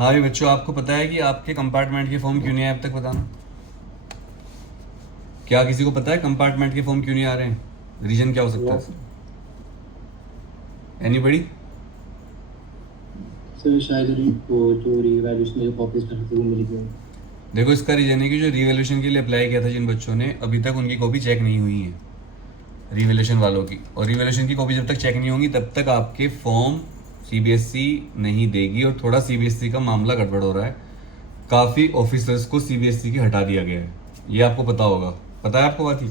हाँ भी बच्चों, आपको पता है कि आपके कंपार्टमेंट के फॉर्म क्यों नहीं आए अब तक? बताना। क्या किसी को पता है कंपार्टमेंट के फॉर्म क्यों नहीं आ रहे हैं? रीजन क्या हो सकता है? एनीबडी? सर शायद वो जो रिवैल्यूएशन की कॉपीज कर रहे थे वो मिल गई। देखो, इसका रीजन है कि जो रिवैल्यूएशन के लिए अप्लाई किया था जिन बच्चों ने, अभी तक उनकी कॉपी चेक नहीं हुई है रिवैल्यूएशन वालों की। और रिवैल्यूएशन की कॉपी जब तक चेक नहीं होंगी तब तक आपके फॉर्म सीबीएसई नहीं देगी। और थोड़ा सीबीएसई का मामला गड़बड़ हो रहा है, काफ़ी ऑफिसर्स को सीबीएसई की हटा दिया गया है। ये आपको पता होगा, पता है आपको बात ही?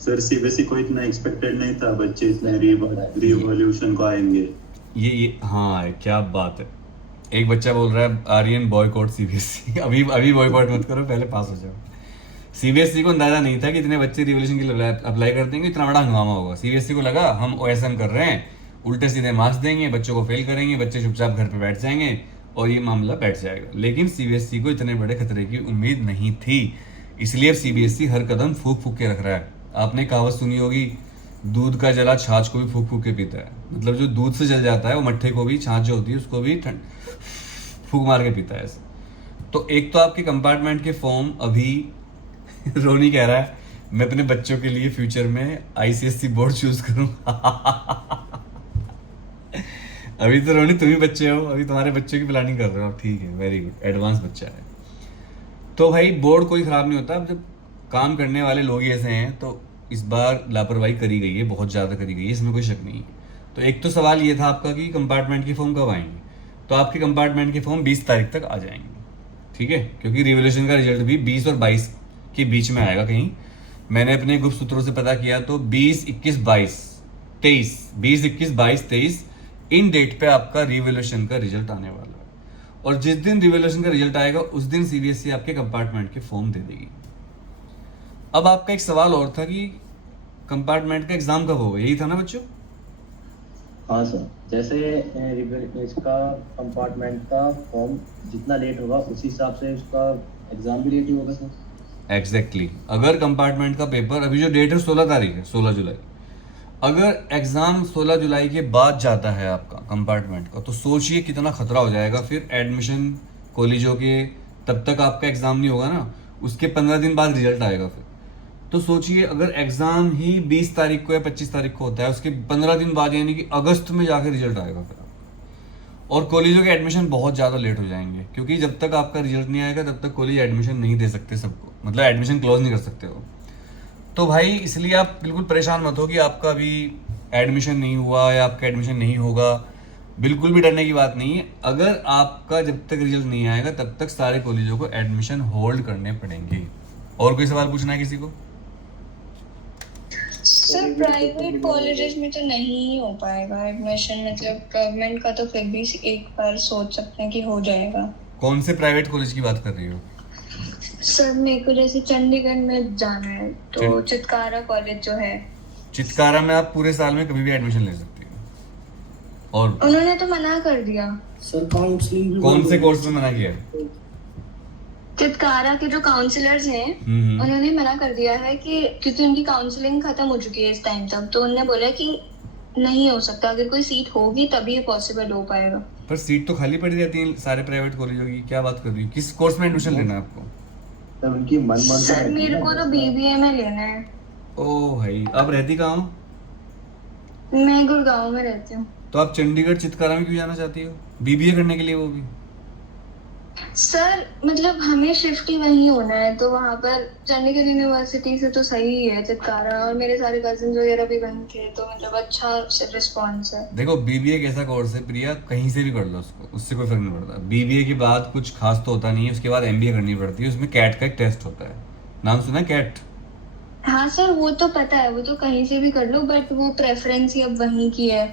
सर सीबीएसई को इतना एक्सपेक्टेड नहीं था बच्चे इतने रिवॉल्यूशन को आएंगे। ये हाँ, क्या बात है। एक बच्चा बोल रहा है आर्यन बॉयकॉट सीबीएसई। अभी अभी बॉयकॉट मत करो, पहले पास हो जाओ। सीबीएसई को अंदाजा नहीं था कि इतने बच्चे रिवॉल्यूशन के लिए अप्लाई कर देंगे, इतना बड़ा हंगामा होगा। सीबीएसई को लगा हम ओएसएम कर रहे हैं, उल्टे सीधे मार्क्स देंगे, बच्चों को फेल करेंगे, बच्चे चुपचाप घर पे बैठ जाएंगे और ये मामला बैठ जाएगा। लेकिन सीबीएसई को इतने बड़े खतरे की उम्मीद नहीं थी, इसलिए अब सीबीएसई हर कदम फूक फूक के रख रहा है। आपने कहावत सुनी होगी, दूध का जला छाछ को भी फूक फूक के पीता है। मतलब जो दूध से जल जाता है वो मट्ठे को भी, छाछ जो होती है उसको भी फूक मार के पीता है ऐसे। तो एक तो आपके कंपार्टमेंट के फॉर्म अभी रोनी कह रहा है मैं अपने बच्चों के लिए फ्यूचर में आईसीएससी बोर्ड चूज करूंगा। अभी तो रोनी तुम ही बच्चे हो, अभी तुम्हारे बच्चों की प्लानिंग कर रहे हो। ठीक है, वेरी गुड, एडवांस बच्चा है। तो भाई बोर्ड कोई खराब नहीं होता, अब जब काम करने वाले लोग ही ऐसे हैं तो इस बार लापरवाही करी गई है, बहुत ज़्यादा करी गई है, इसमें कोई शक नहीं है। तो एक तो सवाल ये था आपका कि कंपार्टमेंट के फॉर्म कब आएंगे। तो आपके कंपार्टमेंट के फॉर्म 20 तारीख तक आ जाएंगे, ठीक है? क्योंकि रिवोल्यूशन का रिजल्ट भी 20 और 22 के बीच में आएगा कहीं। मैंने अपने गुप्त सूत्रों से पता किया तो 20, 21, 22, 23, 20, 21, 22, 23 इन डेट पे आपका रिवोल्यूशन का रिजल्ट आने वाला है। और जिस दिन रिवोल्यूशन का रिजल्ट आएगा उस दिन सीबीएसई आपके कंपार्टमेंट के फॉर्म दे देगी। अब आपका एक सवाल और था कि कंपार्टमेंट का एग्जाम कब होगा, यही था ना बच्चों? हाँ सर, जैसे इसका कंपार्टमेंट का फॉर्म जितना लेट होगा उसी हिसाब से उसका एग्जाम भी लेट ही होगा सर। एग्जैक्टली अगर कंपार्टमेंट का पेपर, अभी जो डेट है 16 तारीख है, 16 जुलाई, अगर एग्जाम 16 जुलाई के बाद जाता है आपका कंपार्टमेंट का, तो सोचिए कितना खतरा हो जाएगा फिर एडमिशन कॉलेजों के। तब तक आपका एग्जाम नहीं होगा ना, उसके 15 दिन बाद रिजल्ट आएगा फिर। तो सोचिए अगर एग्जाम ही 20 तारीख को या 25 तारीख को होता है, उसके 15 दिन बाद यानी कि अगस्त में जाकर रिजल्ट आएगा फिर। और कॉलेजों के एडमिशन बहुत ज़्यादा लेट हो जाएंगे, क्योंकि जब तक आपका रिजल्ट नहीं आएगा तब तक कॉलेज एडमिशन नहीं दे सकते सबको, मतलब एडमिशन क्लोज नहीं कर सकते हो। तो भाई इसलिए आप बिल्कुल परेशान मत हो कि आपका अभी एडमिशन नहीं हुआ या आपका एडमिशन नहीं होगा। बिल्कुल भी डरने की बात नहीं है। अगर आपका जब तक रिजल्ट नहीं आएगा तब तक सारे कॉलेजों को एडमिशन होल्ड करने पड़ेंगे। और कोई सवाल पूछना है किसी को? सर प्राइवेट कॉलेजेस में तो नहीं हो पाएगा एडमिशन, मतलब गवर्नमेंट का तो फिर भी एक बार सोच सकते हैं कि हो जाएगा। कौन से प्राइवेट कॉलेज की बात कर रही हो? सर मेरे को जैसे चंडीगढ़ में जाना है तो चितकारा कॉलेज जो है, चितकारा में आप पूरे साल में कभी भी एडमिशन ले सकते हो। और उन्होंने तो मना कर दिया सर काउंसलिंग कौन से कोर्स में मना किया? चितकारा के जो काउंसलर्स हैं उन्होंने मना कर दिया है कि क्योंकि उनकी काउंसलिंग खत्म हो चुकी है इस टाइम तक, तो उन्होंने बोला कि नहीं हो सकता, अगर कोई सीट होगी तभी ये पॉसिबल हो पाएगा। पर सीट तो खाली पड़ी रहती है सारे प्राइवेट कॉलेजों की, क्या बात कर रही हो? किस कोर्स में एडमिशन लेना है आपको? सर उनकी मन सर मेरे को तो बीबीए में लेना है। ओ भाई, आप रहती कहाँ हो? मैं गुड़गांव में रहती हूँ। तो आप चंडीगढ़ चितकारा में क्यों जाना चाहती हो बीबीए करने के लिए, वो भी? सर मतलब हमें शिफ्ट ही वहीं होना है, तो वहाँ पर चंडीगढ़ यूनिवर्सिटी से तो सही ही है चितकारा, और मेरे सारे कजिन वगैरह भी वहीं थे, तो मतलब अच्छा रिस्पॉन्स है। देखो बीबीए एक ऐसा कोर्स है प्रिया, कहीं से भी कर लो उसको, उससे कोई फर्क नहीं पड़ता। बीबीए के बाद कुछ खास तो होता नहीं है, उसके बाद एमबीए करनी पड़ती है। उसमें कैट का एक टेस्ट होता है, नाम सुना है कैट? हाँ सर वो तो पता है, वो तो कहीं से भी कर लो, बट वो प्रेफरेंस ही अब वहीं की है।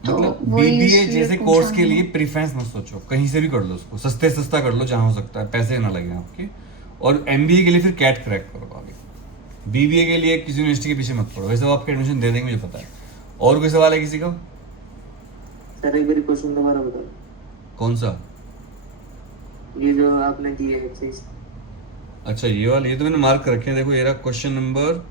तो मतलब वही बीबीए इसलिए जैसे पूछा कोर्स के मैंने। लिए प्रेफरेंस मत सोचो, कहीं से भी कर लो उसको, सस्ते सस्ता कर लो जहाँ हो सकता है, पैसे ना लगे आपके। और एमबीए के लिए फिर कैट क्रैक करो आगे। बीबीए के लिए किसी यूनिवर्सिटी के पीछे मत पड़ो, वैसे वो आपके एडमिशन दे देंगे मुझे पता है। और कोई सवाल है किसी का? सर एक बार क्वेश्चन दोबारा बताओ। कौन सा? ये जो आपने दिए एक्सरसाइज। अच्छा ये वाला, ये तो मैंने मार्क कर रखे हैं, देखो ये रहा क्वेश्चन नंबर